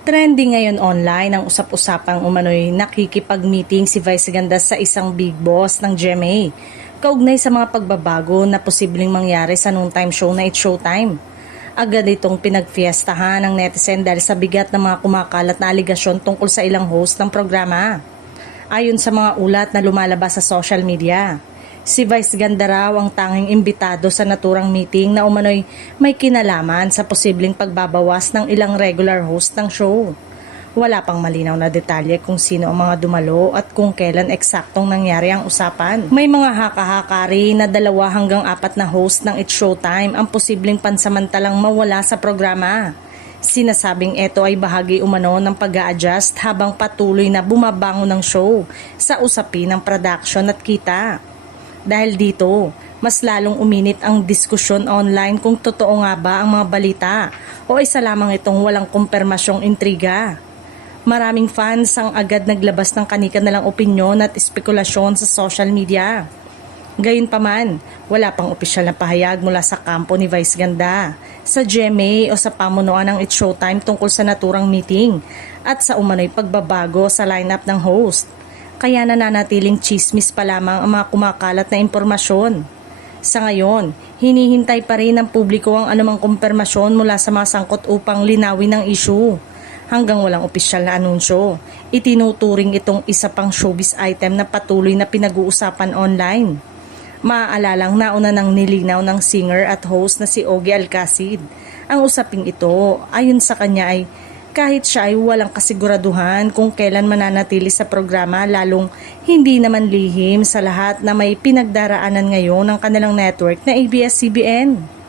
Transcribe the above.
Trending ngayon online ang usap-usapang umano'y nakikipag-meeting si Vice Ganda sa isang big boss ng GMA kaugnay sa mga pagbabago na posibleng mangyari sa noontime show na It's Showtime. Agad itong pinagfiestahan ng netizen dahil sa bigat ng mga kumakalat na aligasyon tungkol sa ilang host ng programa. Ayon sa mga ulat na lumalabas sa social media, si Vice Ganda raw ang tanging imbitado sa naturang meeting na umano'y may kinalaman sa posibleng pagbabawas ng ilang regular host ng show. Wala pang malinaw na detalye kung sino ang mga dumalo at kung kailan eksaktong nangyari ang usapan. May mga haka-hakari na 2 hanggang 4 na host ng It's Showtime ang posibleng pansamantalang mawala sa programa. Sinasabing ito ay bahagi umano ng pag-a-adjust habang patuloy na bumabango ng show sa usapin ng production at kita. Dahil dito, mas lalong uminit ang diskusyon online kung totoo nga ba ang mga balita o isa lamang itong walang kumpirmasyong intriga. Maraming fans ang agad naglabas ng kani-kanilang opinyon at espekulasyon sa social media. Gayunpaman, wala pang opisyal na pahayag mula sa kampo ni Vice Ganda, sa GMA o sa pamunuan ng It's Showtime tungkol sa naturang meeting at sa umano'y pagbabago sa lineup ng host. Kaya nananatiling chismis pa lamang ang mga kumakalat na impormasyon. Sa ngayon, hinihintay pa rin ng publiko ang anumang kumpirmasyon mula sa mga sangkot upang linawin ang issue. Hanggang walang opisyal na anunsyo, itinuturing itong isa pang showbiz item na patuloy na pinag-uusapan online. Maaalalang nauna nang nilinaw ng singer at host na si Ogie Alcacid. Ang usaping ito, ayon sa kanya ay kahit siya ay walang kasiguraduhan kung kailan mananatili sa programa, lalong hindi naman lihim sa lahat na may pinagdaraanan ngayon ng kanilang network na ABS-CBN.